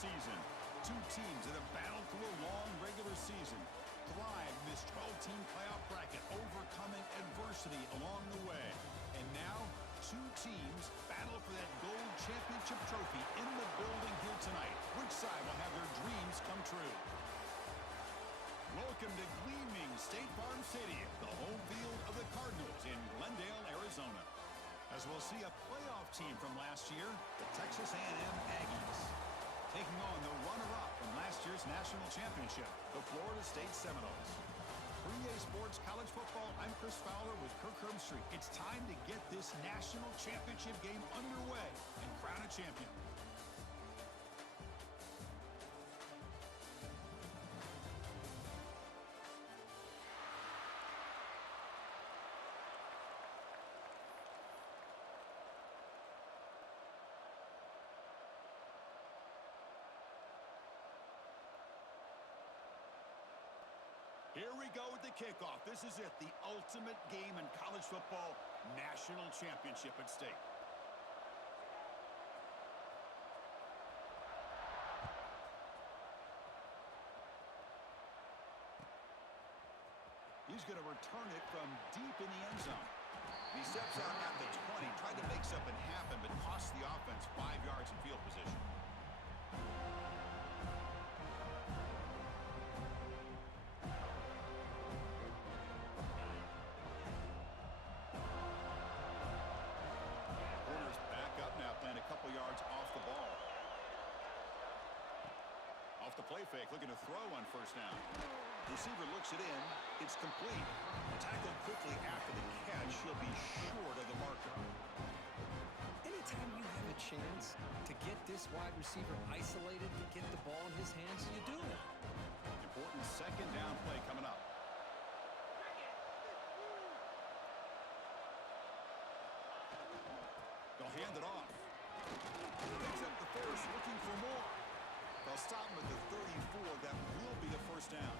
season. Two teams that have battled through a long regular season, thrived in this 12-team playoff bracket, overcoming adversity along the way. And now, two teams battle for that gold championship trophy in the building here tonight. Which side will have their dreams come true? Welcome to gleaming State Farm Stadium, the home field of the Cardinals in Glendale, Arizona. As we'll see a playoff team from last year, the Texas A&M Aggies, taking on the runner-up from last year's national championship, the Florida State Seminoles. For EA Sports College Football, I'm Chris Fowler with Kirk Herbstreit. It's time to get this national championship game underway and crown a champion. Here we go with the kickoff. This is it, the ultimate game in college football, national championship at stake. He's going to return it from deep in the end zone. He steps out at the 20, tried to make something happen, but cost the offense 5 yards in field position. Playing a couple yards off the ball. Off the play fake, looking to throw on first down. Receiver looks it in. It's complete. Tackled quickly after the catch. He'll be short of the marker. Anytime you have a chance to get this wide receiver isolated, to get the ball in his hands, you do it. Important second down play coming up. They'll hand it off. Picks up the first, looking for more. They'll stop him at the 34. That will be a first down.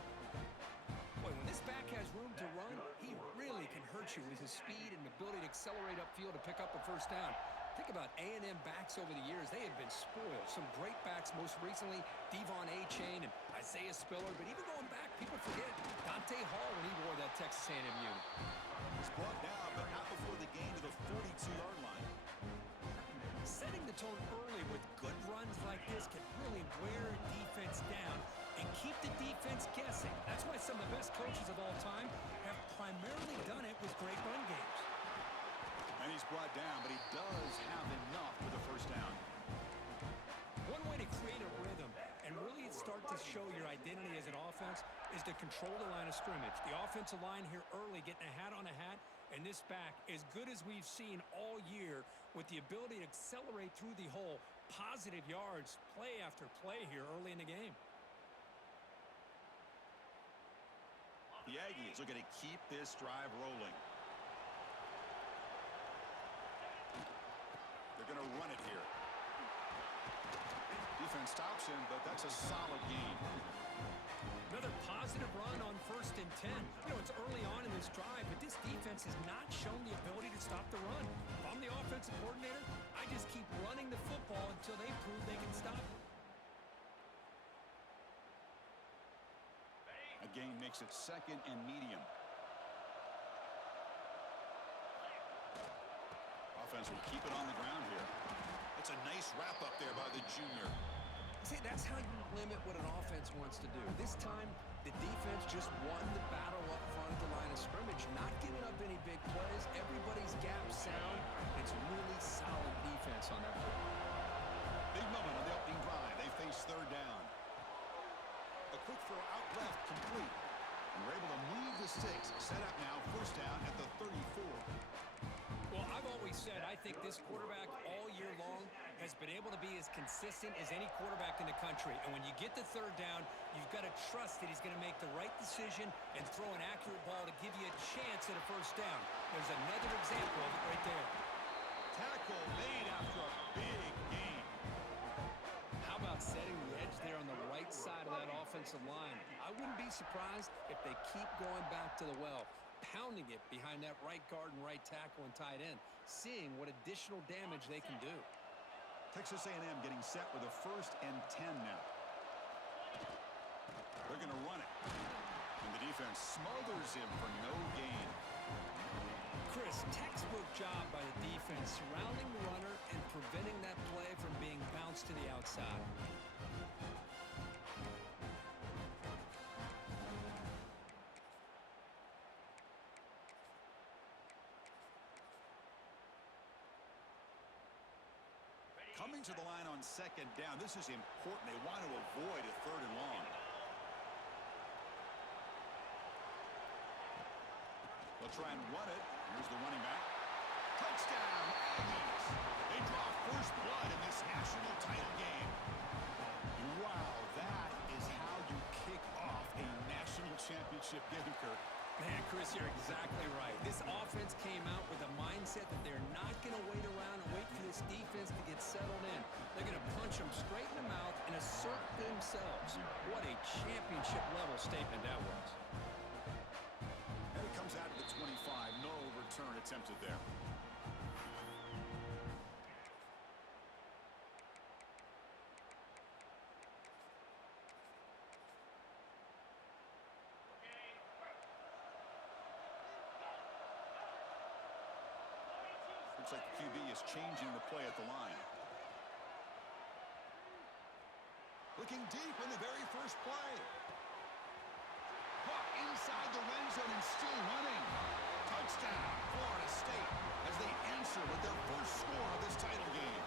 Boy, when this back has room to run, he really can hurt you with his speed and ability to accelerate upfield to pick up a first down. Think about A&M backs over the years. They have been spoiled. Some great backs, most recently Devon A-Chain and Isaiah Spiller. But even going back, people forget Dante Hall when he wore that Texas A&M unit. He's brought down, but not before the gain to the 42-yard line. Setting the tone early with good runs like this can really wear a defense down and keep the defense guessing. That's why some of the best coaches of all time have primarily done it with great run games. And he's brought down, but he does have enough for the first down. One way to create a rhythm and really start to show your identity as an offense is to control the line of scrimmage. The offensive line here early getting a hat on a hat, and this back, as good as we've seen all year, with the ability to accelerate through the hole, positive yards, play after play here early in the game. The Aggies are going to keep this drive rolling. They're going to run it here. Defense stops him, but that's a solid gain. Another positive run on 1st and 10. You know, it's early on in this drive, but this defense has not shown the ability to stop the run. If I'm the offensive coordinator, I just keep running the football until they prove they can stop it. A gain makes it 2nd and medium. Offense will keep it on the ground here. It's a nice wrap up there by the junior. See, that's how you limit what an offense wants to do. This time, the defense just won the battle up front at the line of scrimmage, not giving up any big plays. Everybody's gap sound. It's really solid defense on that play. Big moment on the opening drive. They face 3rd down. A quick throw out left, complete. And we're able to move the sticks. Set up now, 1st down at the 34. Well, I've always said I think this quarterback all year long has been able to be as consistent as any quarterback in the country. And when you get the 3rd down, you've got to trust that he's going to make the right decision and throw an accurate ball to give you a chance at a 1st down. There's another example of it right there. Tackle made after a big gain. How about setting the edge there on the right side of that offensive line? I wouldn't be surprised if they keep going back to the well, pounding it behind that right guard and right tackle and tight end, seeing what additional damage they can do. Texas A&M getting set with a 1st and 10 now. They're going to run it. And the defense smothers him for no gain. Chris, textbook job by the defense surrounding the runner and preventing that play from being bounced to the outside. Coming to the line on 2nd down. This is important. They want to avoid a 3rd and long. They'll try and run it. Here's the running back. Touchdown, Aggies. They draw first blood in this national title game. Wow, that is how you kick off a national championship game, Kirk. Man, Chris, you're exactly right. This offense came out with a mindset that they're not going to wait around and wait for this defense to get settled in. They're going to punch them straight in the mouth and assert themselves. What a championship-level statement that was. And it comes out of the 25. No return attempted there. Looks like the QB is changing the play at the line. Looking deep in the very first play. Caught inside the end zone and still running. Touchdown, Florida State, as they answer with their first score of this title game.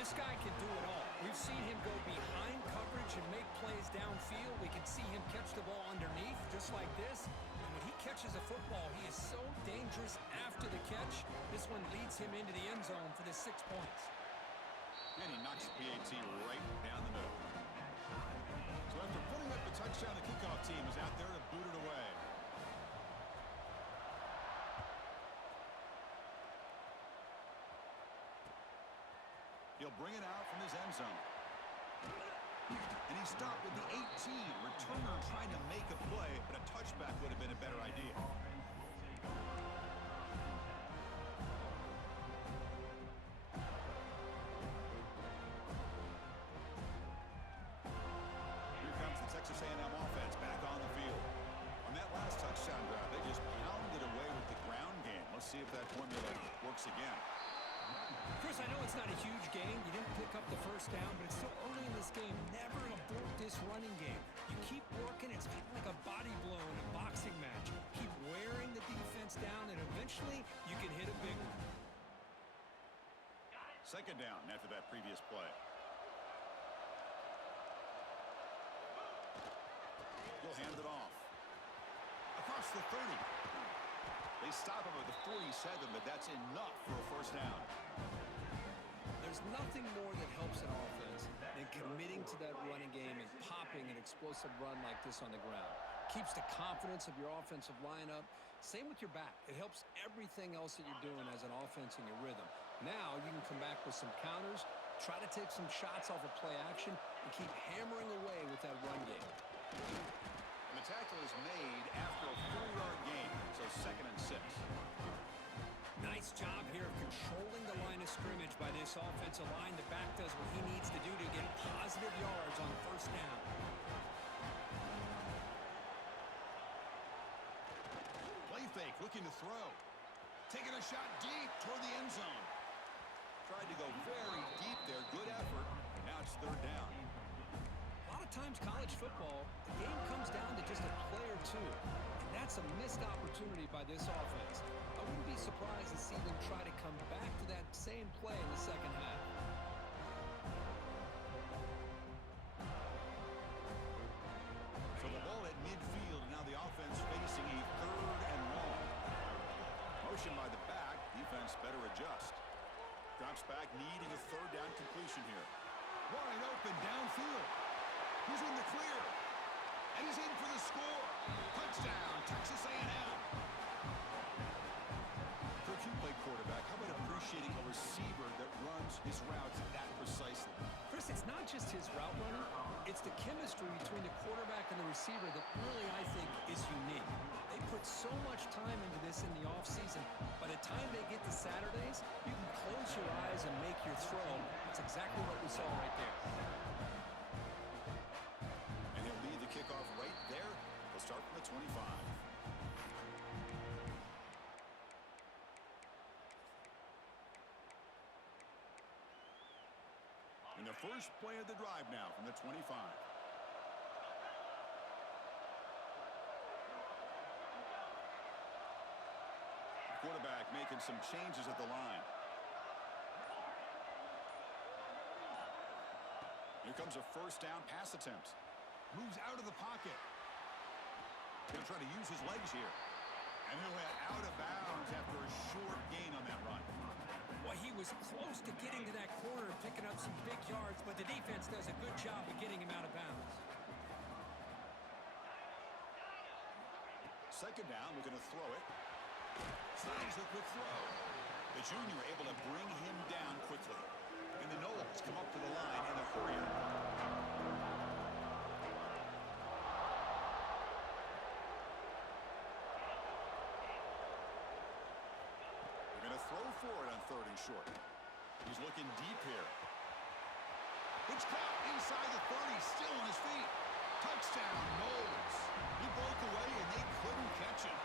This guy can do it all. We've seen him go behind coverage and make plays downfield. We can see him catch the ball underneath, just like this. And when he catches a football, he is so dangerous after the catch. This one leads him into the end zone for the 6 points. And he knocks the PAT right down the middle. So after putting up the touchdown, the kickoff team is out there to boot it away. He'll bring it out from his end zone. And he stopped with the 18. Returner trying to make a play, but a touchback would have been a better idea. Here comes the Texas A&M offense back on the field. On that last touchdown drive, they just pounded away with the ground game. Let's see if that formula works again. Chris, I know it's not a huge game. You didn't pick up the first down, but it's still early in this game. Never abort this running game. You keep working. It's kind of like a body blow in a boxing match. Keep wearing the defense down, and eventually you can hit a big one. 2nd down after that previous play. He'll hand it off. Across the 30. They stop him at the 47, but that's enough for a first down. There's nothing more that helps an offense than committing to that running game and popping an explosive run like this on the ground. Keeps the confidence of your offensive lineup. Same with your back. It helps everything else that you're doing as an offense in your rhythm. Now you can come back with some counters, try to take some shots off of play action, and keep hammering away with that run game. And the tackle is made after a 4-yard gain, so 2nd and 6. Nice job here of controlling the line of scrimmage by this offensive line. The back does what he needs to do to get positive yards on 1st down. Play fake, looking to throw. Taking a shot deep toward the end zone. Tried to go very deep there. Good effort. Now it's 3rd down. A lot of times college football, the game comes down to just a play or two. And that's a missed opportunity by this offense. I wouldn't be surprised to see them try to come back to that same play in the 2nd half. So the ball at midfield, and now the offense facing a 3rd and long. Motion by the back. Defense better adjust. Drops back, needing a 3rd down completion here. Wide open downfield. He's in the clear. And he's in for the score. Touchdown, Texas A&M. Coach, you play quarterback. How about appreciating a receiver that runs his routes that precisely? Chris, it's not just his route running. It's It's the chemistry between the quarterback and the receiver that really, I think, is unique. They put so much time into this in the offseason. By the time they get to Saturdays, you can close your eyes and make your throw. That's exactly what we saw right there. And he'll lead the kickoff right there. He'll start from the 25. And the first play of the drive now from the 25. Quarterback making some changes at the line. Here comes a first down pass attempt. Moves out of the pocket. Going to try to use his legs here. And he'll head out of bounds after a short gain on that run. Well, he was close to getting to that corner and picking up some big yards, but the defense does a good job of getting him out of bounds. Second down, looking to throw it. Slides a quick throw. The junior able to bring him down quickly. And the Knowles come up to the line in a hurry. They're going to throw for it on 3rd and short. He's looking deep here. It's caught inside the 30, still on his feet. Touchdown, Knowles. He broke away and they couldn't catch him.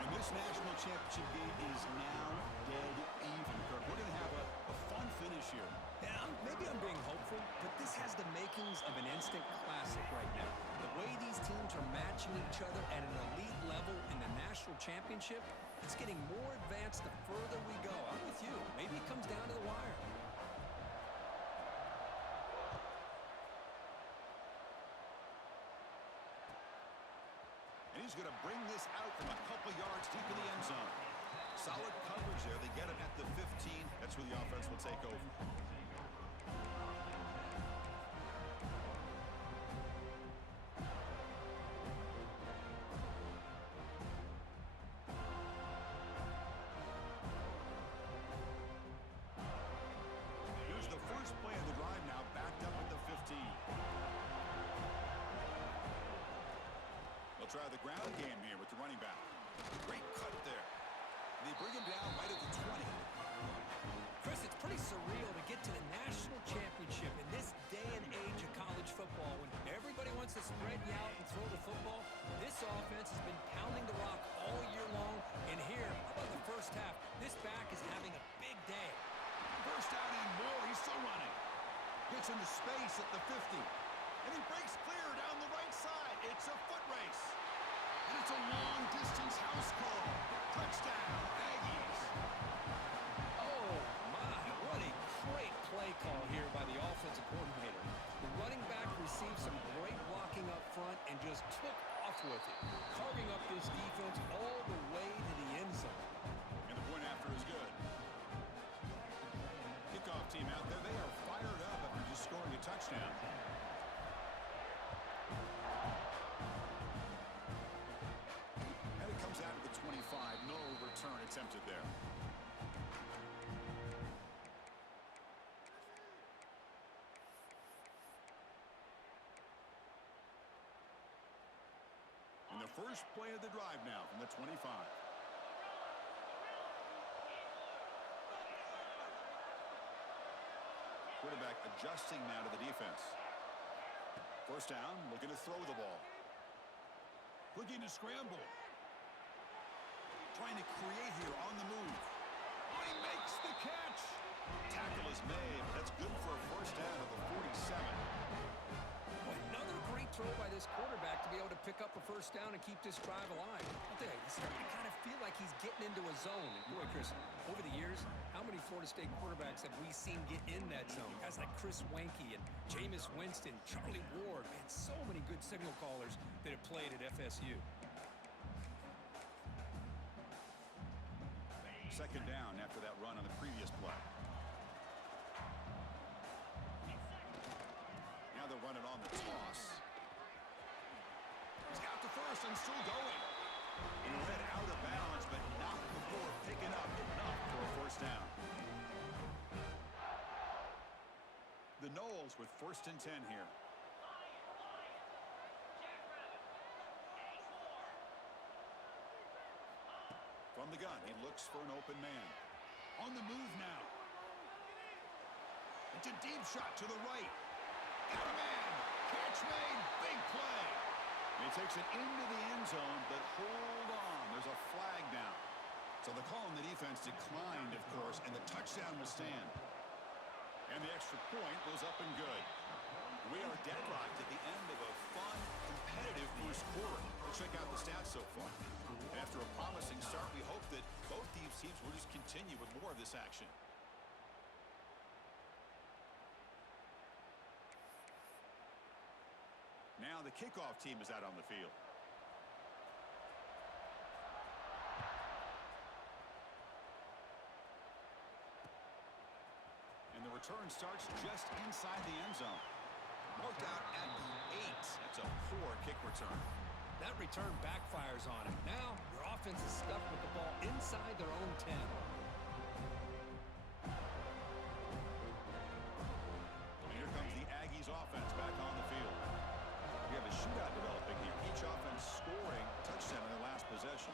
And this national championship game is now dead even, Kirk. We're going to have a fun finish here. Yeah, maybe I'm being hopeful, but this has the makings of an instant classic right now. The way these teams are matching each other at an elite level in the national championship, it's getting more advanced the further we go. I'm with you. Maybe it comes down to the wire. He's going to bring this out from a couple yards deep in the end zone. Solid coverage there. They get him at the 15. That's where the offense will take over. Here's the first play of the drive now, backed up at the 15. They'll try the ground game here with the running back. Great cut there. And they bring him down right at the 20. Chris, it's pretty surreal to get to the national championship in this day and age of college football when everybody wants to spread you out and throw the football. This offense has been pounding the rock all year long. And here, how about the first half? This back is having a big day. First down and more. He's still running. Gets into space at the 50. And he breaks clear down the right side. It's a foot race. And it's a long-distance house call. Touchdown, Aggies. Oh, my. What a great play call here by the offensive coordinator. The running back received some great blocking up front and just took off with it, carving up this defense all the way to the end zone. And the point after is good. Kickoff team out there. They are fired up after just scoring a touchdown. And it comes out of the 25. No return attempted there. And the first play of the drive now from the 25. Quarterback adjusting now to the defense. First down, looking to throw the ball. Looking to scramble. Trying to create here on the move. Oh, he makes the catch. Tackle is made. That's good for a first down at the 47. Another great throw by this quarterback to be able to pick up a first down and keep this drive alive. I'll tell you, he's starting to kind of feel like he's getting into a zone. And boy, Chris, over the years, how many Florida State quarterbacks have we seen get in that zone? Guys like Chris Wanke and Jameis Winston, Charlie Ward, man, so many good signal callers that have played at FSU. Second down after that run on the previous play. Now they'll run it on the toss. He's got the first and still going. And led out of bounds, but not before picking up enough for a first down. The Knowles with 1st and 10 here. From the gun, he looks for an open man. On the move now. It's a deep shot to the right. Got a man. Catch made. Big play. He takes it into the end zone, but hold on. There's a flag down. So the call on the defense declined, of course, and the touchdown will stand. And the extra point was up and good. We are deadlocked at the end of a fun, competitive first quarter. We'll check out the stats so far. After a promising start, we hope that both these teams will just continue with more of this action. Now the kickoff team is out on the field. And the return starts just inside the end zone. Marked out at the 8. That's a poor kick return. That return backfires on him. Now your offense is stuck with the ball inside their own 10. And here comes the Aggies offense back on the field. We have a shootout developing here. Each offense scoring a touchdown in their last possession.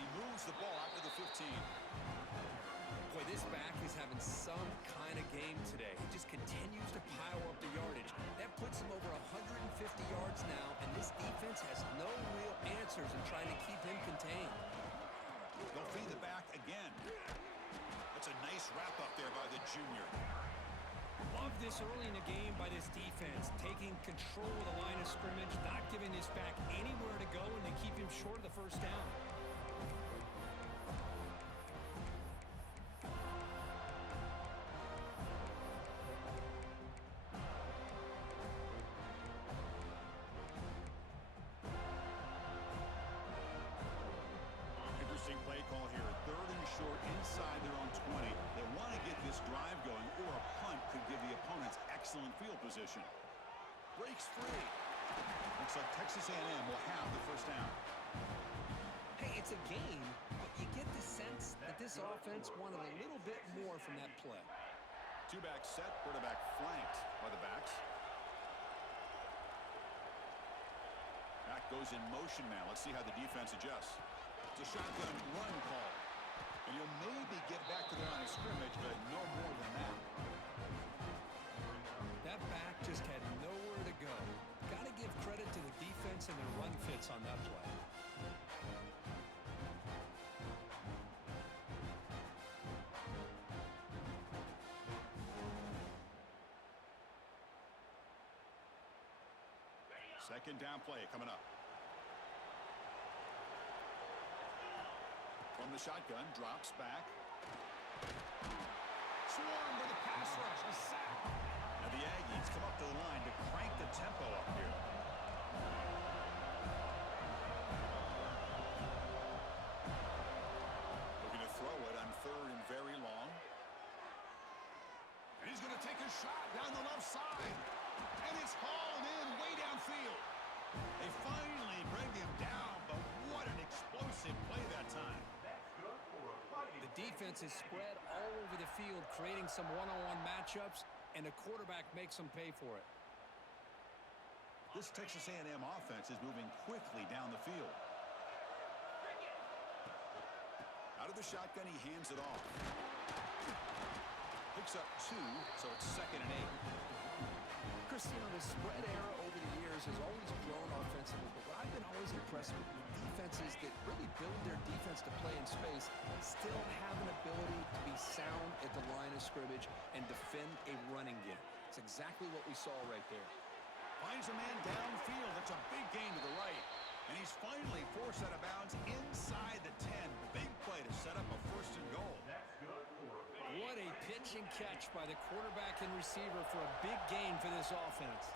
He moves the ball out to the 15. Boy, this back is having some kind of game today. He just continues to pile up the yardage. That puts him over 150 yards now, and this defense has no real answers in trying to keep him contained. They'll feed the back again. That's a nice wrap up there by the junior. Love this early in the game by this defense, taking control of the line of scrimmage, not giving this back anywhere to go, and they keep him short of the first down. Interesting play call here. 3rd and short inside their own 20. They want to get this drive going, or a punt could give the opponents excellent field position. Breaks free. Looks like Texas A&M will have the first down. Hey, it's a game, but you get the sense that this offense wanted a little bit more from that play. Two-back set, quarterback flanked by the backs. Back goes in motion now. Let's see how the defense adjusts. It's a shotgun run call. And you'll maybe get back to the line of scrimmage, but no more than that. That back just had nowhere to go. Got to give credit to the defense and their run fits on that play. Second down play coming up. From the shotgun, drops back. Swarmed by the pass rush. A sack. Now the Aggies come up to the line to crank the tempo up here. Looking to throw it on 3rd and very long. And he's going to take a shot down the left side. And it's hauled in way downfield. They finally bring him down, but what an explosive play that time. The defense is spread all over the field, creating some one-on-one matchups, and the quarterback makes them pay for it. This Texas A&M offense is moving quickly down the field. Out of the shotgun, he hands it off. Picks up 2, so it's 2nd and 8. Chris, you know, the spread era over the years has always grown offensively, but what I've been always impressed with defenses that really build their defense to play in space still have an ability to be sound at the line of scrimmage and defend a running game. It's exactly what we saw right there. Finds a man downfield. That's a big gain to the right. And he's finally forced out of bounds inside the 10. Big play to set up a 1st and goal. What a pitch and catch by the quarterback and receiver for a big gain for this offense.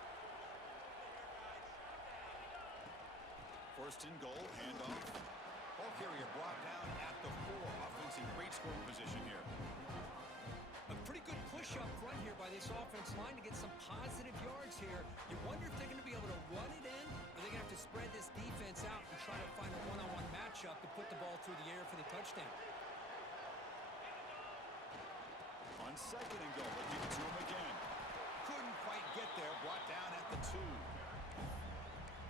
1st and goal, handoff. Ball carrier brought down at the 4. Offense in great scoring position here. A pretty good push up front here by this offense line to get some positive yards here. You wonder if they're going to be able to run it in, or they're going to have to spread this defense out and try to find a one-on-one matchup to put the ball through the air for the touchdown. On 2nd and goal, they'll give it to him again. Couldn't quite get there, brought down at the 2.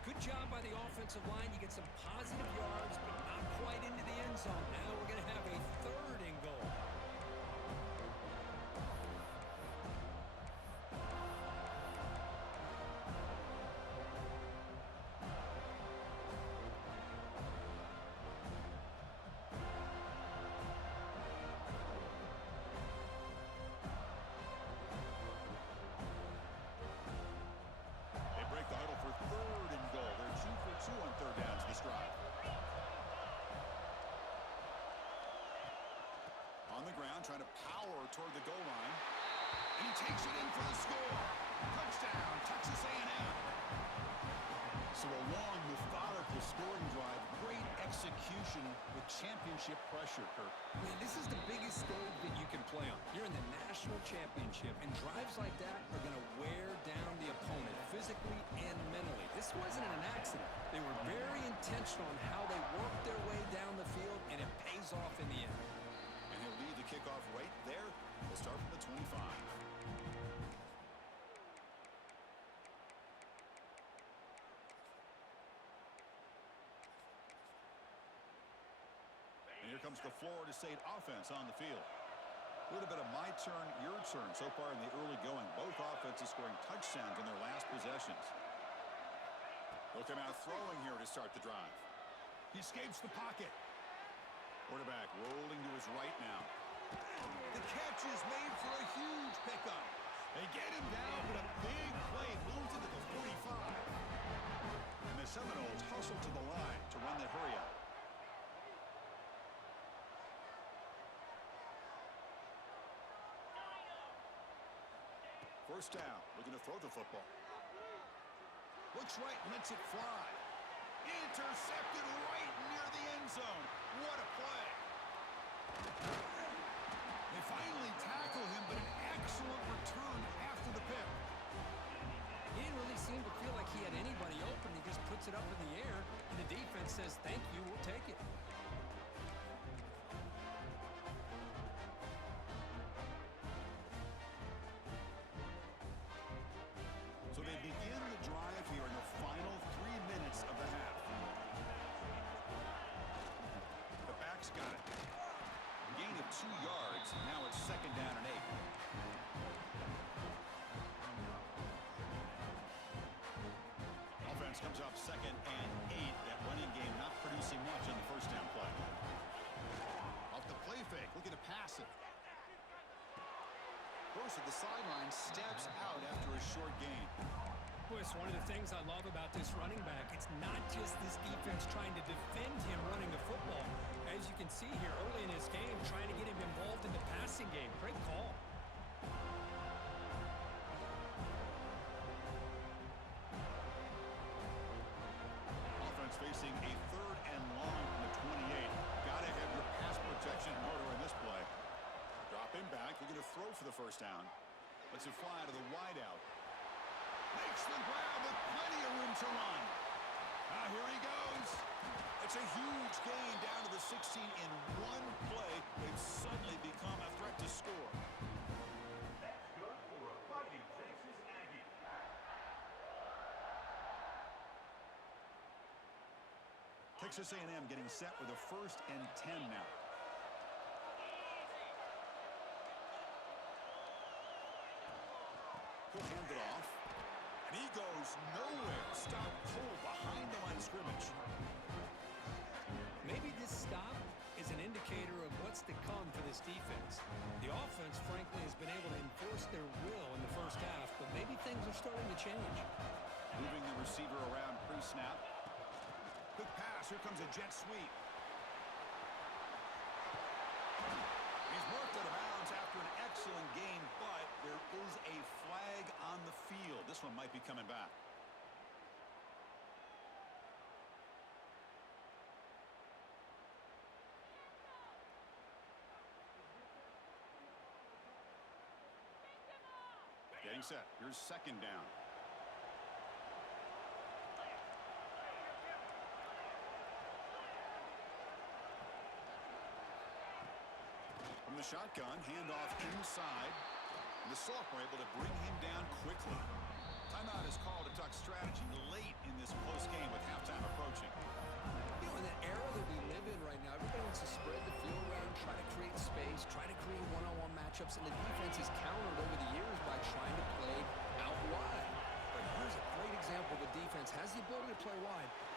Good job by the offensive line. You get some positive yards, but not quite into the end zone. Now we're going to have a 3rd and goal. Trying to power toward the goal line. And he takes it in for the score. Touchdown, Texas A&M. So a long, methodical scoring drive. Great execution with championship pressure, Kirk. Man, this is the biggest stage that you can play on. You're in the national championship, and drives like that are going to wear down the opponent physically and mentally. This wasn't an accident. They were very intentional on how they worked their way down the field, and it pays off in the end. Kickoff right there. We'll start from the 25. And here comes the Florida State offense on the field. A little bit of my turn, your turn so far in the early going. Both offenses scoring touchdowns in their last possessions. They'll come out throwing here to start the drive. He escapes the pocket. Quarterback rolling to his right now. The catch is made for a huge pickup. They get him down, but a big play moves into the 45. And the Seminoles hustle to the line to run the hurry out. First down, looking to throw the football. Looks right, lets it fly. Intercepted right near the end zone. What a play. They finally tackle him, but an excellent return after the pick. He didn't really seem to feel like he had anybody open. He just puts it up in the air, and the defense says, thank you, we'll take it. So they begin the drive here in the final 3 minutes of the half. The back's got it. Gain of 2 yards. Now it's 2nd down and 8. Offense comes up 2nd and 8. That running game not producing much on the first down play. Off the play fake, looking to pass it. First at the sideline, steps out after a short gain. Boy, it's one of the things I love about this running back. It's not just this defense trying to defend him running the football. As you can see here early in his game, trying to get him involved in the passing game. Great call. Offense facing a 3rd and long from the 28. Gotta have your pass protection in order in this play. Drop him back. Looking to throw for the first down. Lets it fly to the wideout. Makes the grab with plenty of room to run. Here he goes. It's a huge gain down to the 16 in one play. They've suddenly become a threat to score. That's good for a fighting Texas Aggie. Texas A&M getting set with a 1st and 10 now. He'll hand it off. And he goes nowhere. Stop cold behind the line of scrimmage. Maybe this stop is an indicator of what's to come for this defense. The offense, frankly, has been able to enforce their will in the first half, but maybe things are starting to change. Moving the receiver around pre-snap. Quick pass. Here comes a jet sweep. He's marked out of bounds after an excellent gain, but there is a flag on the field. This one might be coming back. Getting set. Here's 2nd down. From the shotgun, handoff inside. And the sophomore able to bring him down quickly. Timeout is called to talk strategy late in this close game with halftime approaching. You know, in that era that we live in right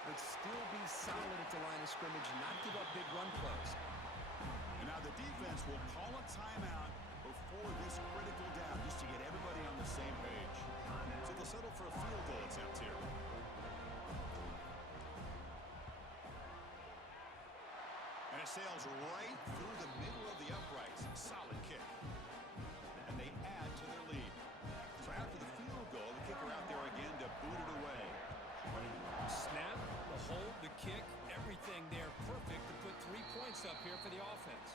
but still be solid at the line of scrimmage, not give up big run plays. And now the defense will call a timeout before this critical down, just to get everybody on the same page. So they'll settle for a field goal attempt here. And it sails right through the middle of the uprights. Solid kick. And they add to their lead. So after the field goal, the kicker out there again to boot it away. Snap, the hold, the kick, everything there perfect to put 3 points up here for the offense.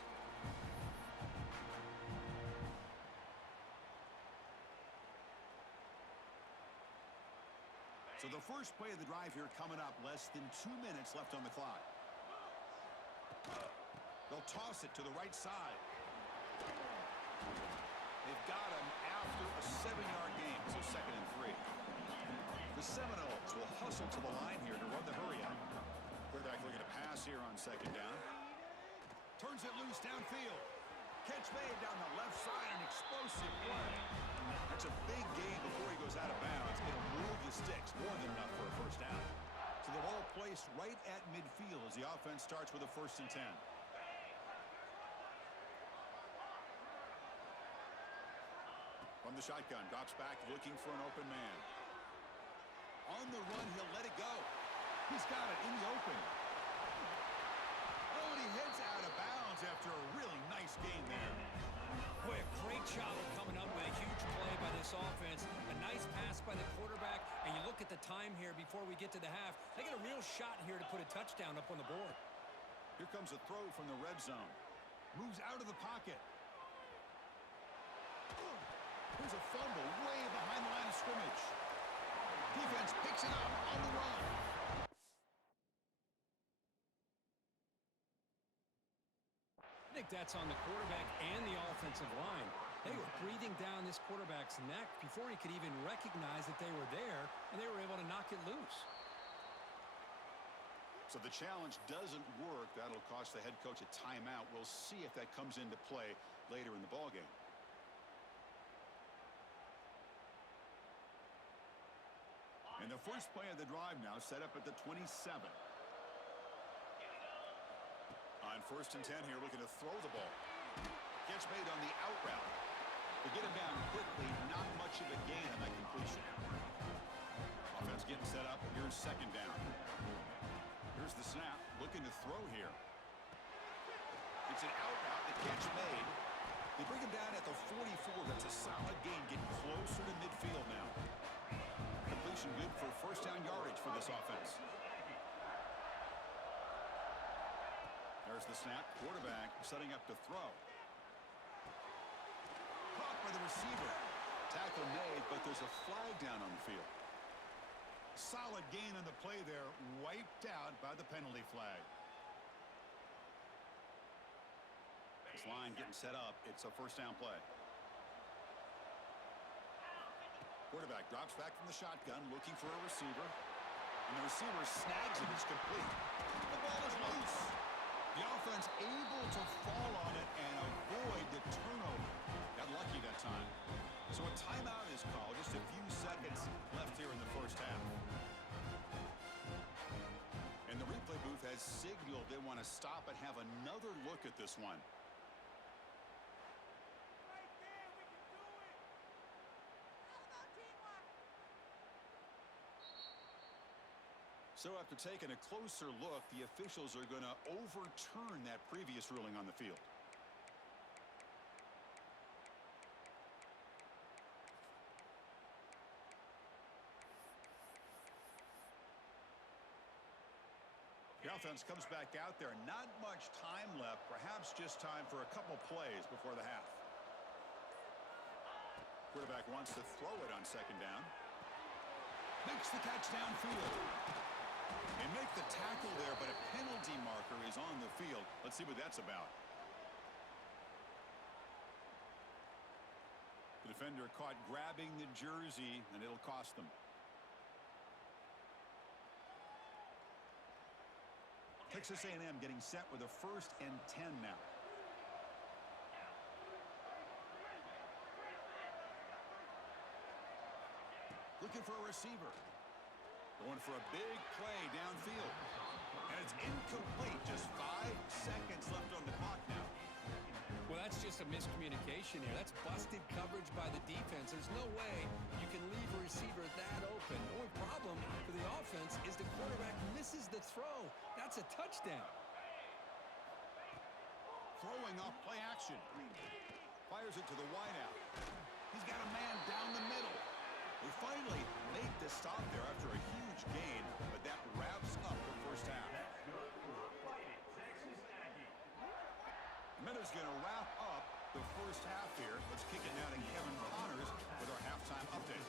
So the first play of the drive here coming up, less than 2 minutes left on the clock. They'll toss it to the right side. They've got him after a 7-yard gain, so 2nd and 3. The Seminoles will hustle to the line here to run the hurry up. Quarterback looking to pass here on 2nd down. Turns it loose downfield. Catch made down the left side, an explosive play. That's a big gain before he goes out of bounds. It'll move the sticks, more than enough for a first down. So the ball placed right at midfield as the offense starts with a 1st and 10. From the shotgun, drops back, looking for an open man. On the run, he'll let it go. He's got it in the open. Oh, and he heads out of bounds after a really nice gain there. Boy, a great job of coming up with a huge play by this offense. A nice pass by the quarterback, and you look at the time here before we get to the half. They got a real shot here to put a touchdown up on the board. Here comes a throw from the red zone. Moves out of the pocket. Here's a fumble way behind the line of scrimmage. Defense picks it up on the run. I think that's on the quarterback and the offensive line. They were breathing down this quarterback's neck before he could even recognize that they were there, and they were able to knock it loose. So the challenge doesn't work. That'll cost the head coach a timeout. We'll see if that comes into play later in the ballgame. And the first play of the drive now set up at the 27. On 1st and 10 here, looking to throw the ball. Catch made on the out route. To get him down quickly, not much of a gain on that completion. Offense getting set up. Here's 2nd down. Here's the snap. Looking to throw here. It's an out route. The catch made. They bring him down at the 44. That's a solid gain. Getting closer to midfield now. Completion good for 1st down yardage for this offense. There's the snap. Quarterback setting up to throw. Caught by the receiver. Tackle made, but there's a flag down on the field. Solid gain on the play there. Wiped out by the penalty flag. This line getting set up. It's a 1st down play. Quarterback drops back from the shotgun, looking for a receiver. And the receiver snags it. It's complete. The ball is loose. The offense able to fall on it and avoid the turnover. Got lucky that time. So a timeout is called. Just a few seconds left here in the first half. And the replay booth has signaled they want to stop and have another look at this one. So after taking a closer look, the officials are going to overturn that previous ruling on the field. The offense comes back out there. Not much time left. Perhaps just time for a couple plays before the half. Quarterback wants to throw it on 2nd down. Makes the catch downfield. They make the tackle there, but a penalty marker is on the field. Let's see what that's about. The defender caught grabbing the jersey, and it'll cost them. Texas A&M getting set with a 1st and 10 now. Looking for a receiver. Going for a big play downfield. And it's incomplete. Just 5 seconds left on the clock now. Well, that's just a miscommunication here. That's busted coverage by the defense. There's no way you can leave a receiver that open. The only problem for the offense is the quarterback misses the throw. That's a touchdown. Throwing off play action. Fires it to the wideout. He's got a man down the middle. They finally make the stop there after a huge gain, but that wraps up the first half. Minutes going to wrap up the first half here. Let's kick it now to Kevin Connors with our halftime update.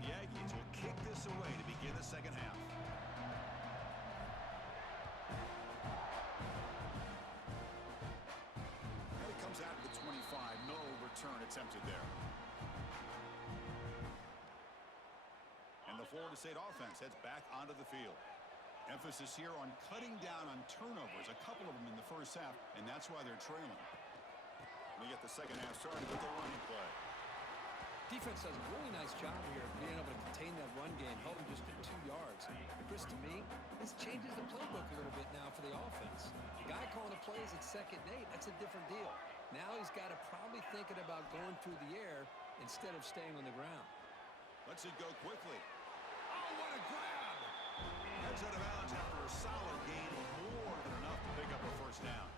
The Aggies will kick this away to begin the second half. And it comes out to the 25. No return attempted there. And the Florida State offense heads back onto the field. Emphasis here on cutting down on turnovers, a couple of them in the first half, and that's why they're trailing. We get the second half started with the running play. Defense does a really nice job here of being able to contain that run game, held him just at 2 yards. And Chris, to me, this changes the playbook a little bit now for the offense. The guy calling the plays at 2nd and 8, that's a different deal. Now he's got to probably thinking about going through the air instead of staying on the ground. Lets it go quickly. Oh, what a grab! Heads out of bounds after a solid gain, more than enough to pick up a first down.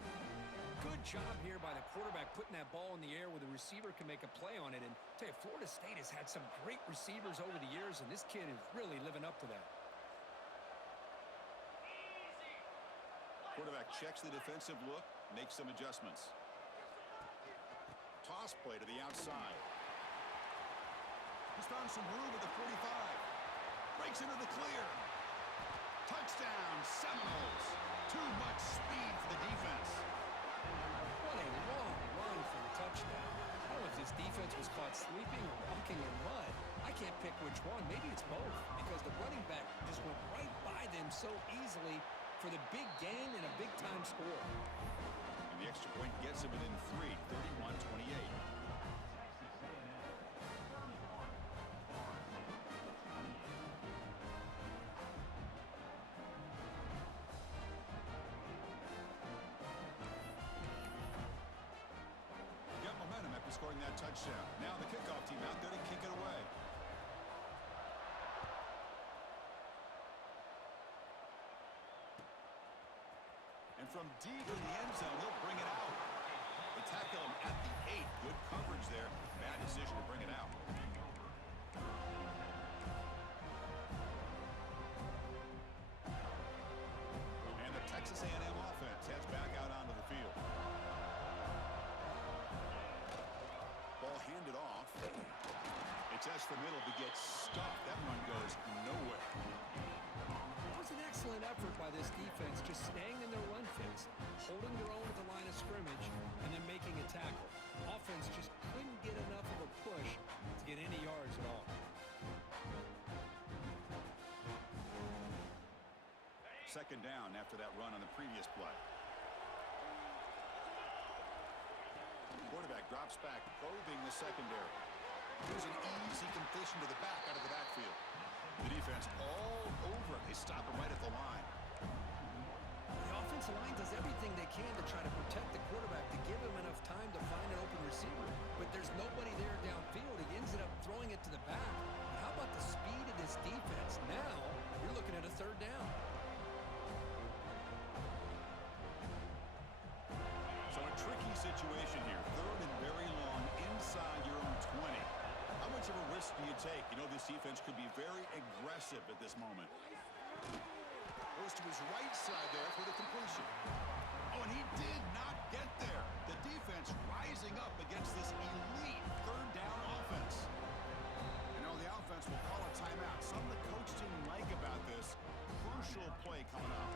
Good job here by the quarterback putting that ball in the air where the receiver can make a play on it. And I'll tell you, Florida State has had some great receivers over the years, and this kid is really living up to that. Quarterback checks the defensive look, makes some adjustments. Toss play to the outside. He's found some room at the 45. Breaks into the clear. Touchdown, Seminoles. Too much speed for the defense. What a long run for the touchdown. I don't know if this defense was caught sleeping or walking in mud. I can't pick which one. Maybe it's both, because the running back just went right by them so easily for the big gain and a big-time score. And the extra point gets him within 3, 31-28. Scoring that touchdown. Now the kickoff team out there to kick it away. And from deep in the end zone, they'll bring it out. They tackle him at the 8. Good coverage there. Bad decision to bring it out. And the Texas A&M offense heads back out onto the field. Ball handed off. It tests the middle to get stuffed. That run goes nowhere. It was an excellent effort by this defense, just staying in their run fence, holding their own at the line of scrimmage, and then making a tackle. Offense just couldn't get enough of a push to get any yards at all. Second down after that run on the previous play. Quarterback drops back, probing the secondary. Here's an easy completion to the back out of the backfield. The defense all over it. They stop him right at the line. The offensive line does everything they can to try to protect the quarterback, to give him enough time to find an open receiver. But there's nobody there downfield. He ends up throwing it to the back. But how about the speed of this defense? Now you're looking at a 3rd down. So a tricky situation here. 3rd and very long inside your own 20. How much of a risk do you take? You know, this defense could be very aggressive at this moment. Goes to his right side there for the completion. Oh, and he did not get there. The defense rising up against this elite 3rd down offense. You know, the offense will call a timeout. Something the coach didn't like about this. Crucial play coming up.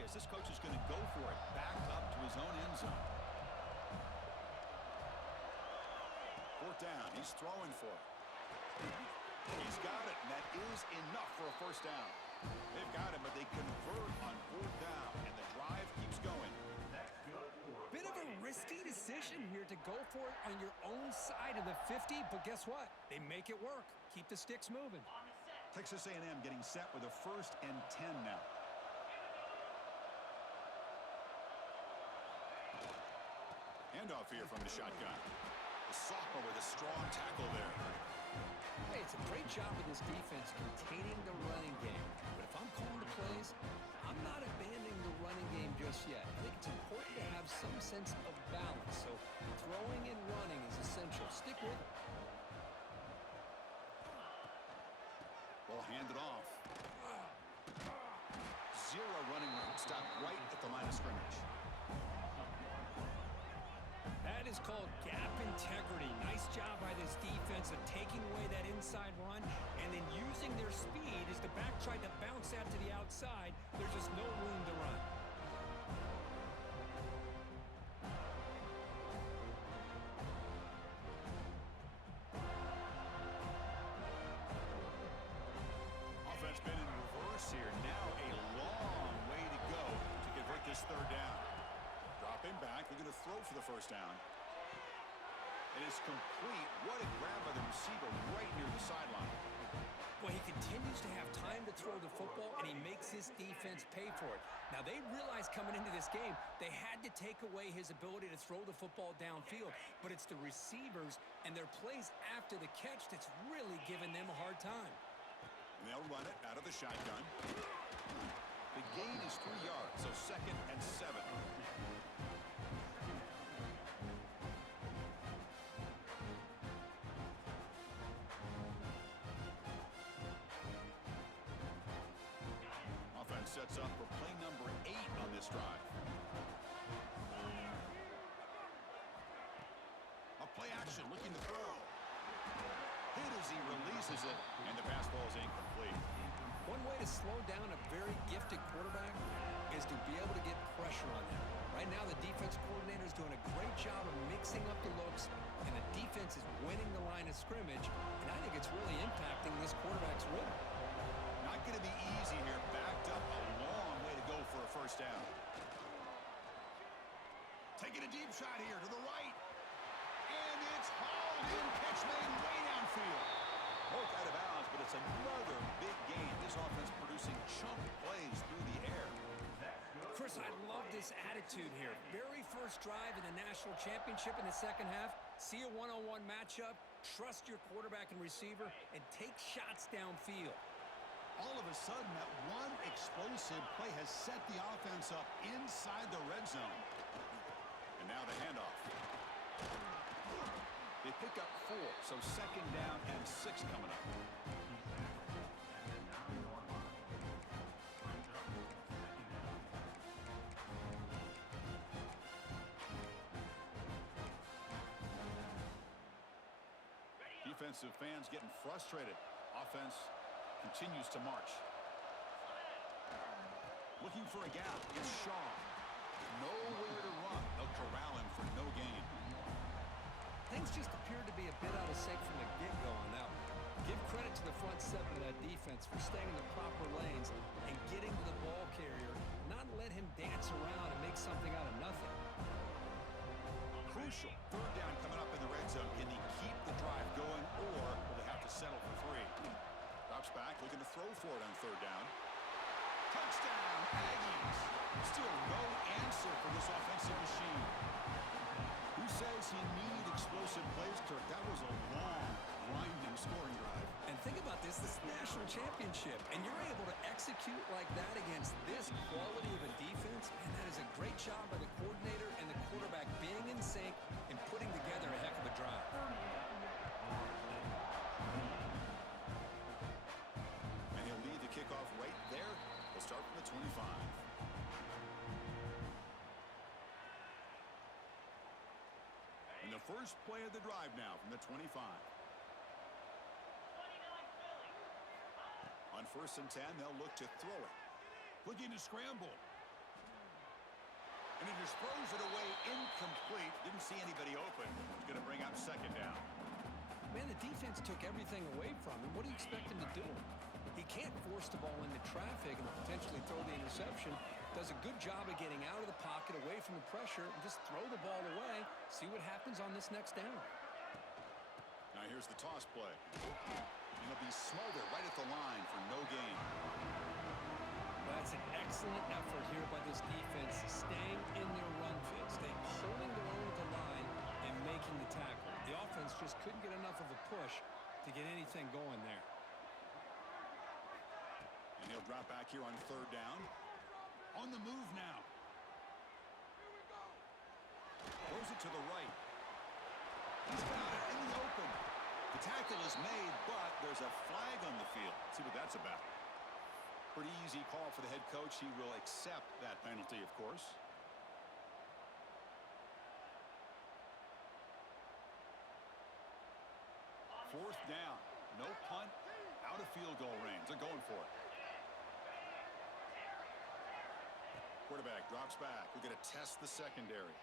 area as this coach is going to go for it. Backed up to his own end zone. Fourth down. He's throwing for it. He's got it, and that is enough for a first down. They've got him, but they convert on fourth down, and the drive keeps going. Bit of a risky decision here to go for it on your own side of the 50, but guess what? They make it work. Keep the sticks moving. Texas A&M getting set with a 1st and 10 now. Handoff here from the shotgun. The sophomore with a strong tackle there. Hey, it's a great job of this defense containing the running game. But if I'm calling the plays, I'm not abandoning the running game just yet. I think it's important to have some sense of balance. So throwing and running is essential. Stick with it. Ball handed off. Zero running room. Stop right at the line of scrimmage. That is called gap integrity. Nice job by this defense of taking away that inside run and then using their speed as the back tried to bounce out to the outside. There's just no room to run. Offense been in reverse here. Now a long way to go to convert this third down. Dropping back. They're going to throw for the first down. It is complete. What a grab by the receiver right near the sideline. Well, he continues to have time to throw the football, and he makes his defense pay for it. Now, they realized coming into this game they had to take away his ability to throw the football downfield, but it's the receivers and their plays after the catch that's really giving them a hard time. And they'll run it out of the shotgun. The gain is 3 yards, so 2nd and 7. Offense sets up for play number 8 on this drive. A play action looking to throw. Hit as he releases it, and the pass ball is incomplete. One way to slow down a very gifted quarterback is to be able to get pressure on them. Right now, the defense coordinator is doing a great job of mixing up the looks, and the defense is winning the line of scrimmage, and I think it's really impacting this quarterback's rhythm. Not going to be easy here. Backed up a long way to go for a first down. Taking a deep shot here to the right. And it's hauled in. Catch made way downfield. Both out of bounds, but it's another big gain. This offense producing chunk plays through the air. Chris, I love this attitude here. Very first drive in the national championship in the second half. See a one-on-one matchup, trust your quarterback and receiver, and take shots downfield. All of a sudden, that one explosive play has set the offense up inside the red zone. And now the handoff. They pick up 4, so 2nd down and 6 coming up. Defensive fans getting frustrated. Offense continues to march. Looking for a gap. It's Shaw. Nowhere to run. They'll corral him for no gain. Things just appeared to be a bit out of sync from the get-go on that one. Give credit to the front 7 of that defense for staying in the proper lanes and getting to the ball carrier, not let him dance around and make something out of nothing. Crucial. 3rd down coming up in the red zone. Can he keep the drive going, or will they have to settle for 3? Drops back, looking to throw for it on 3rd down. Touchdown, Aggies. Still no answer for this offensive machine. Who says he needed explosive plays, Kirk? That was a long, grinding scoring drive. And think about this is national championship, and you're able to execute like that against this quality of a defense, and that is a great job by the coordinator and the quarterback being in sync and putting together a heck of a drive. And he'll lead the kickoff right there. We'll start from the 25. And the first play of the drive now from the 25. On 1st and 10, they'll look to throw it. Looking to scramble. And he just throws it away incomplete. Didn't see anybody open. He's going to bring up second down. Man, the defense took everything away from him. What do you expect him to do? He can't force the ball into traffic and potentially throw the interception. Does a good job of getting out of the pocket, away from the pressure, and just throw the ball away. See what happens on this next down. Now here's the toss play. He'll be smothered right at the line for no gain. That's an excellent effort here by this defense, staying in their run fit, staying holding their own at the line and making the tackle. The offense just couldn't get enough of a push to get anything going there. And he'll drop back here on third down. On the move now. Throws it to the right. He's got it in the open. The tackle is made, but there's a flag on the field. Let's see what that's about. Pretty easy call for the head coach. He will accept that penalty, of course. Fourth down. No punt. Out of field goal range. They're going for it. Quarterback drops back. We're going to test the secondary.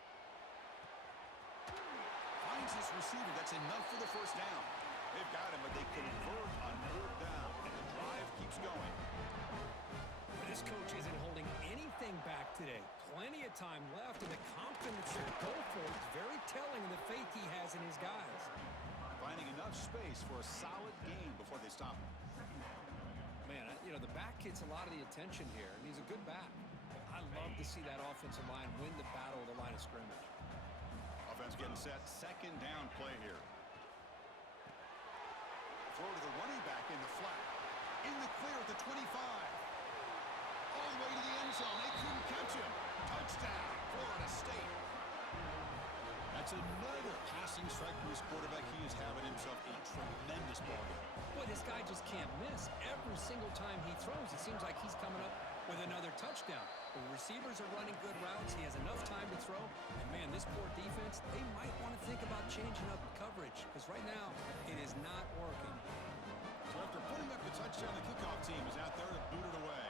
Finds his receiver. That's enough for the first down. They've got him, but they convert on third down. And the drive keeps going. This coach isn't holding anything back today. Plenty of time left, and the confidence to go for it is very telling of the faith he has in his guys. Finding enough space for a solid game before they stop him. Man, you know, the back gets a lot of the attention here, and he's a good back. I love to see that offensive line win the battle of the line of scrimmage. Offense getting set. Second down play here. Throw to the running back in the flat. In the clear at the 25. All the way to the end zone. They couldn't catch him. Touchdown, Florida State. That's another passing strike for his quarterback. He is having himself a tremendous ball game. Boy, this guy just can't miss. Every single time he throws, it seems like he's coming up with another touchdown. The receivers are running good routes. He has enough time to throw. And, man, this poor defense, they might want to think about changing up coverage because right now it is not working. So after putting up the touchdown, the kickoff team is out there to boot it away.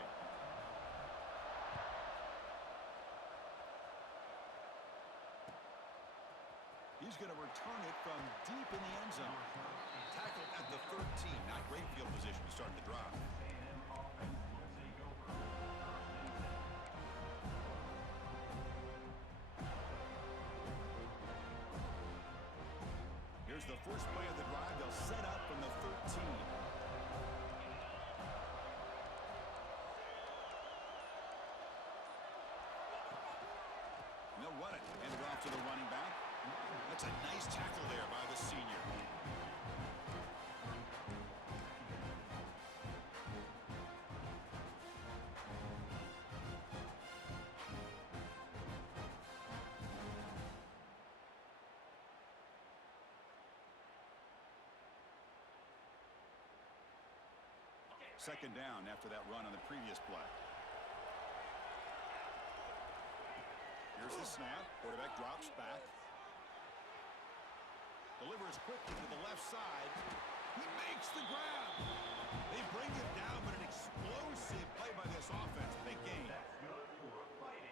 He's going to return it from deep in the end zone. Tackled at the 13. Not great field position to start the drive. Here's the first play of the drive. They'll set up from the 13. And they'll run it. Hand it off to the running back. That's a nice tackle there by the senior. Second down after that run on the previous play. Here's the snap. Quarterback drops back. Delivers quickly to the left side. He makes the grab. They bring it down, but an explosive play by this offense. Big gain.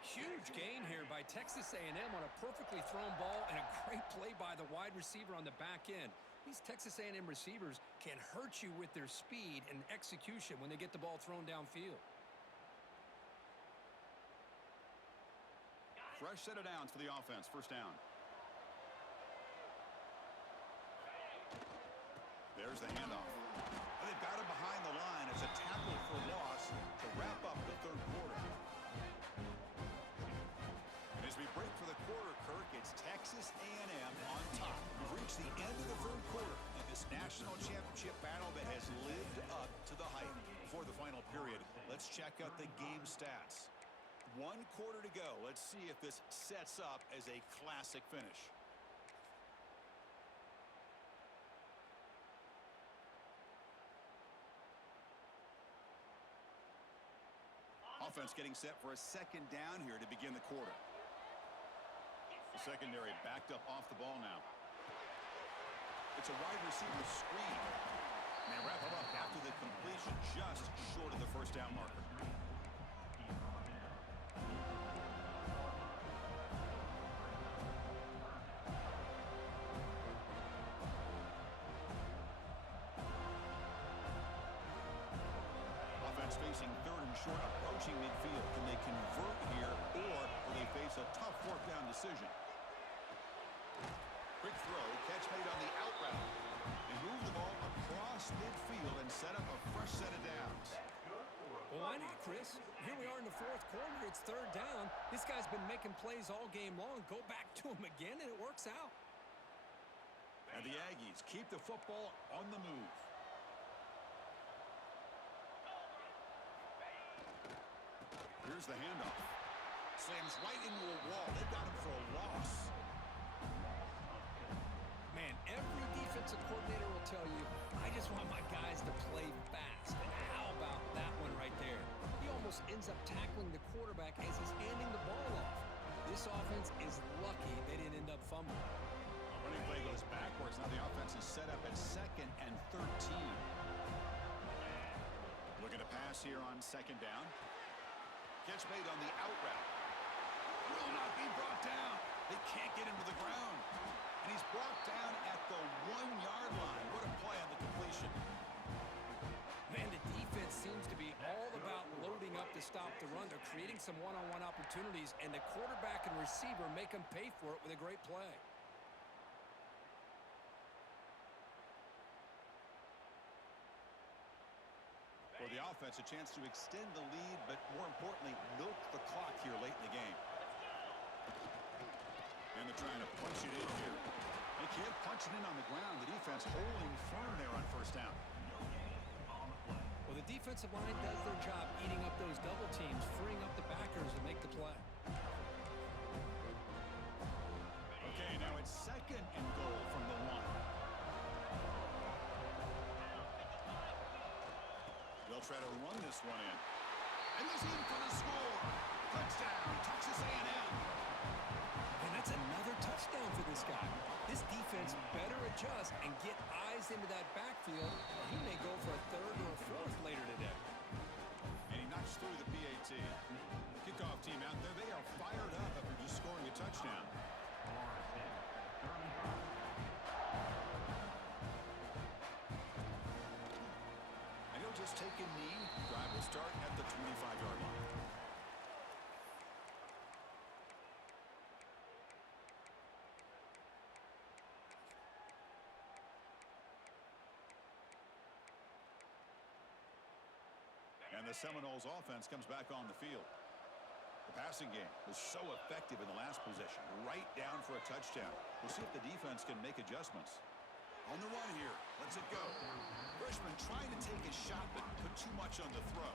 Huge gain here by Texas A&M on a perfectly thrown ball and a great play by the wide receiver on the back end. These Texas A&M receivers can hurt you with their speed and execution when they get the ball thrown downfield. Fresh set of downs for the offense. First down. There's the handoff. And they've got him behind the line as a tackle for loss to wrap up the third quarter. And as we break for the quarter, Kirk, it's Texas A&M on top. We've reached the end of the third quarter in this national championship battle that has lived up to the hype. Before the final period, let's check out the game stats. 1 quarter to go. Let's see if this sets up as a classic finish. Offense getting set for a second down here to begin the quarter. The secondary backed up off the ball now. It's a wide receiver screen. And they wrap it up after the completion, just short of the first down marker. Bengals facing third and short, approaching midfield. Can they convert here, or will they face a tough fourth down decision? Quick throw, catch made on the out route. They move the ball across midfield and set up a fresh set of downs. Well, why not, Chris? Here we are in the fourth quarter. It's third down. This guy's been making plays all game long. Go back to him again, and it works out. And the Aggies keep the football on the move. Here's the handoff. Slams right into a wall. They've got him for a loss. Man, every defensive coordinator will tell you, I just want my guys to play fast. And how about that one right there? He almost ends up tackling the quarterback as he's handing the ball off. This offense is lucky they didn't end up fumbling. Running play goes backwards. Now the offense is set up at 2nd and 13. Looking to pass here on 2nd down. Catch made on the out route. Will not be brought down. They can't get him to the ground. And he's brought down at the 1-yard line. What a play on the completion. Man, the defense seems to be all about loading up to stop the run. They're creating some one-on-one opportunities, and the quarterback and receiver make them pay for it with a great play. For the offense, a chance to extend the lead, but more importantly, milk the clock here late in the game. And they're trying to punch it in here. They can't punch it in on the ground. The defense holding firm there on 1st down. Well, the defensive line does their job eating up those double teams, freeing up the backers to make the play. Okay, now it's 2nd and goal from the 1. They'll try to run this one in. And he's in for the score. Touchdown, Texas A&M. And that's another touchdown for this guy. This defense better adjust and get eyes into that backfield, or he may go for a 3rd or a 4th later today. And he knocks through the PAT. Kickoff team out there, they are fired up after just scoring a touchdown. And he'll just take a knee. Drive will start at the 25-yard line. And the Seminoles offense comes back on the field. The passing game was so effective in the last possession, right down for a touchdown. We'll see if the defense can make adjustments. On the run here, lets it go. Freshman trying to take a shot, but put too much on the throw.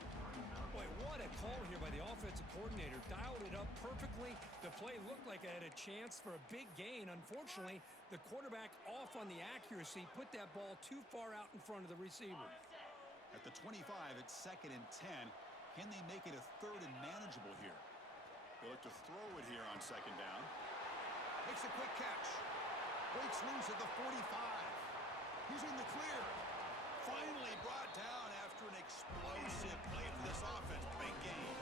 Boy, what a call here by the offensive coordinator. Dialed it up perfectly. The play looked like it had a chance for a big gain. Unfortunately, the quarterback off on the accuracy, put that ball too far out in front of the receiver. At the 25, it's 2nd and 10. Can they make it a 3rd and manageable here? They'll look to throw it here on 2nd down. Makes a quick catch. Breaks loose at the 45. He's in the clear. Finally brought down after an explosive play for this offense. Big gain.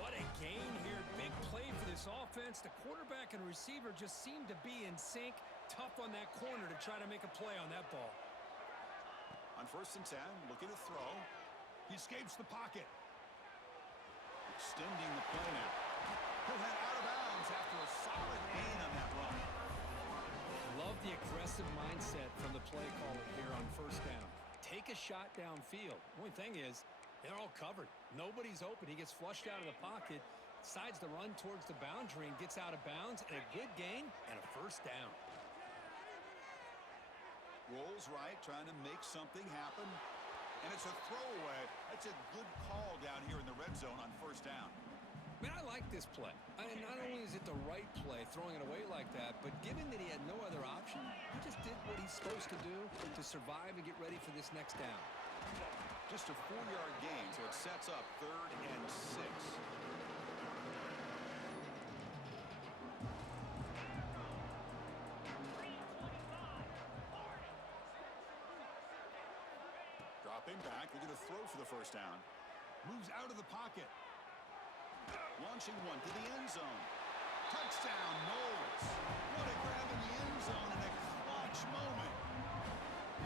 What a gain here. Big play for this offense. The quarterback and receiver just seem to be in sync. Tough on that corner to try to make a play on that ball. On 1st and 10, looking to throw. He escapes the pocket. Extending the play now. He'll head out of bounds after a solid gain on that run. Love the aggressive mindset from the play caller here on 1st down. Take a shot downfield. The only thing is, they're all covered. Nobody's open. He gets flushed out of the pocket, decides to run towards the boundary and gets out of bounds, and a good gain and a 1st down. Rolls right, trying to make something happen. And it's a throwaway. That's a good call down here in the red zone on 1st down. Man, I like this play. And not only is it the right play, throwing it away like that, but given that he had no other option, he just did what he's supposed to do to survive and get ready for this next down. Just a 4-yard gain, so it sets up 3rd and 6. Dropping back, looking to throw for the 1st down. Moves out of the pocket. Launching one to the end zone. Touchdown, Knowles. What a grab in the end zone and a clutch moment.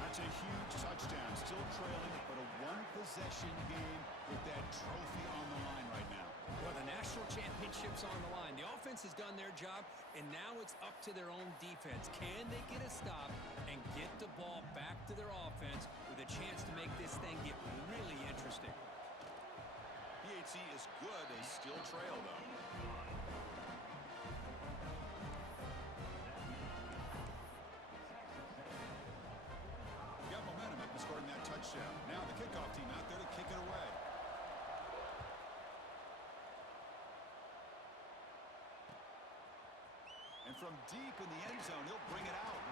That's a huge touchdown. Still trailing, but a 1-possession possession game with that trophy on the line right now. Well, the national championship's on the line. The offense has done their job, and now it's up to their own defense. Can they get a stop and get the ball back to their offense with a chance to make this thing get really interesting? PHC is good. They still trail, though. Got momentum after scoring that touchdown. Now the kickoff team out there to kick it away. And from deep in the end zone, he'll bring it out.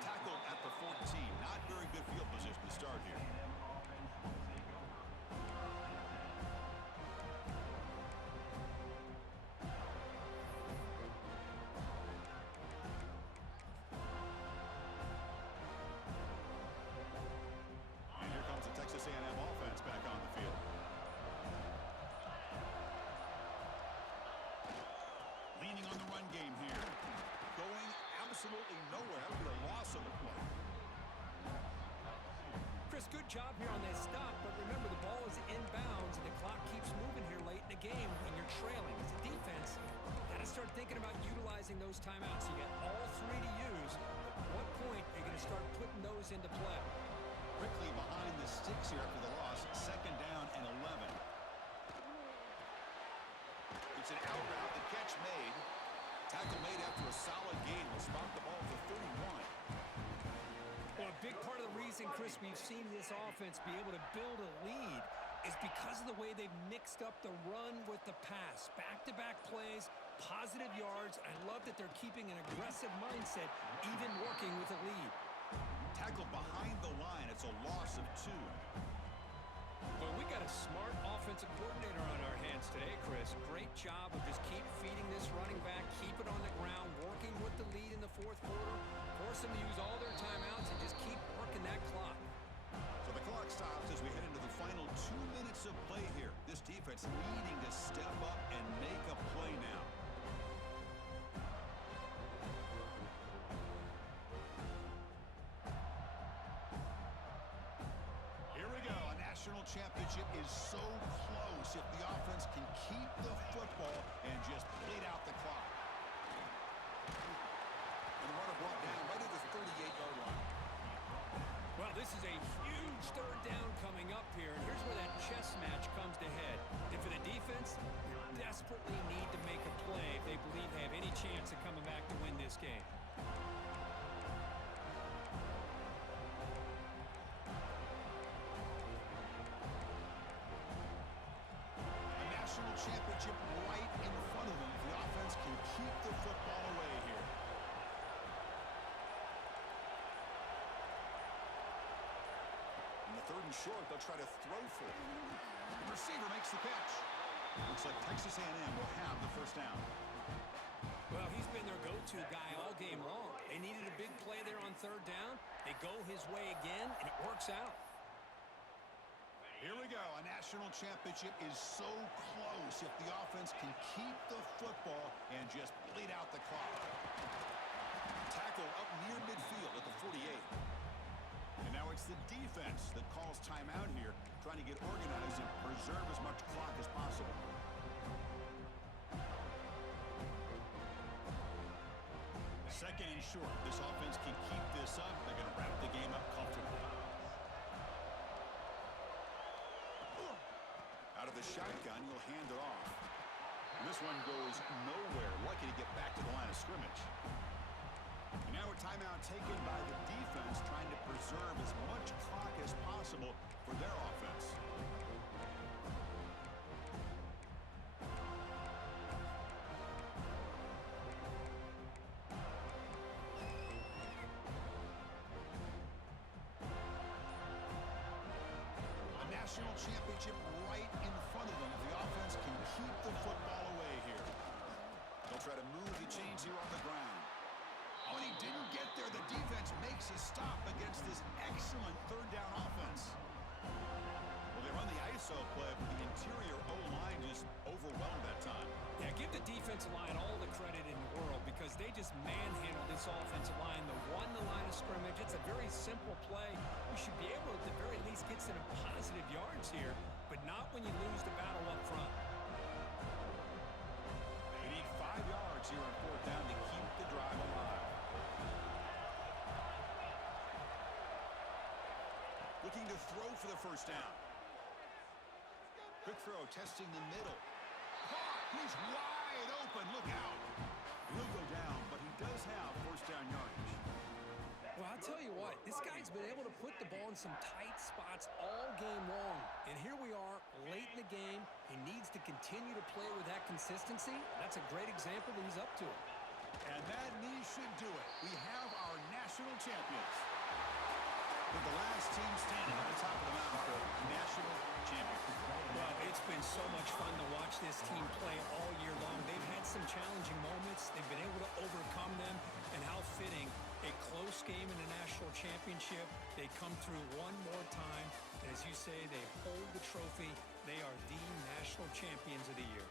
Tackled at the 14. Not very good field position to start here. And here comes the Texas A&M offense back on the field. Leaning on the run game here. Going absolutely nowhere. That would be a loss of the play. Chris, good job here on that stop, but remember the ball is inbounds and the clock keeps moving here late in the game and you're trailing. As a defense, got to start thinking about utilizing those timeouts. You got all three to use. At what point are you going to start putting those into play? Quickly behind the sticks here after the loss. 2nd down and 11. It's an out route. The catch made. Tackle made after a solid gain. Will spot the ball for 31. Well, a big part of the reason, Chris, we've seen this offense be able to build a lead is because of the way they've mixed up the run with the pass. Back-to-back plays, positive yards. I love that they're keeping an aggressive mindset, even working with a lead. Tackled behind the line. It's a loss of 2. Well, we got a smart offensive coordinator on our hands today, Chris. Great job of just keep feeding this running back, keep it on the ground, working with the lead in the 4th quarter, force them to use all their timeouts, and just keep working that clock. So the clock stops as we head into the final 2 minutes of play here. This defense needing to step up and make a play now. Championship is so close if the offense can keep the football and just bleed out the clock. And the runner brought down right at the 38-yard line. Well, this is a huge 3rd down coming up here, and here's where that chess match comes to head. And for the defense, they desperately need to make a play if they believe they have any chance of coming back to win this game. Championship right in front of them if the offense can keep the football away here. In the 3rd and short, they'll try to throw for it. The receiver makes the catch. Looks like Texas A&M will have the 1st down. Well, he's been their go-to guy all game long. They needed a big play there on 3rd down. They go his way again, and it works out. Here we go. A national championship is so close if the offense can keep the football and just bleed out the clock. Tackle up near midfield at the 48. And now it's the defense that calls timeout here, trying to get organized and preserve as much clock as possible. Second and short. This offense can keep this up. They're going to wrap the game up comfortably. Out of the shotgun, he'll hand it off. And this one goes nowhere. Lucky to get back to the line of scrimmage. And now a timeout taken by the defense, trying to preserve as much clock as possible for their offense. National championship right in front of them if the offense can keep the football away here. They'll try to move the chains here on the ground. Oh, and he didn't get there. The defense makes a stop against this excellent 3rd down offense. Well, they run the ISO play, but the interior O-line just overwhelmed that time. Yeah, give the defensive line all the credit in the world because they just manhandled this offensive line. They won the line of scrimmage. It's a very simple play. You should be able to, at the very least, get some positive yards here, but not when you lose the battle up front. They need 5 yards here on 4th down to keep the drive alive. Looking to throw for the first down. Quick throw, testing the middle. He's wide open. Look out. He'll go down, but he does have first down yardage. Well, I'll tell you what, this guy's been able to put the ball in some tight spots all game long. And here we are, late in the game. He needs to continue to play with that consistency. That's a great example that he's up to it. And that knee should do it. We have our national champions. With the last team standing at the top of the mountain for national champion. Well, it's been so much fun to watch this team play all year long. They've had some challenging moments. They've been able to overcome them. And how fitting, a close game in the national championship. They come through one more time. And as you say, they hold the trophy. They are the national champions of the year.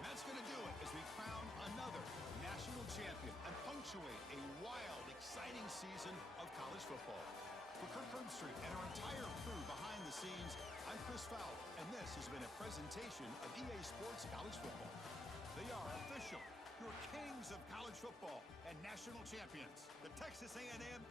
And that's going to do it as we crown another national champion and punctuate a wild, exciting season of college football. For Kirk Herbstreit and our entire crew behind the scenes, I'm Chris Fowler, and this has been a presentation of EA Sports College Football. They are official, your kings of college football and national champions, the Texas A&M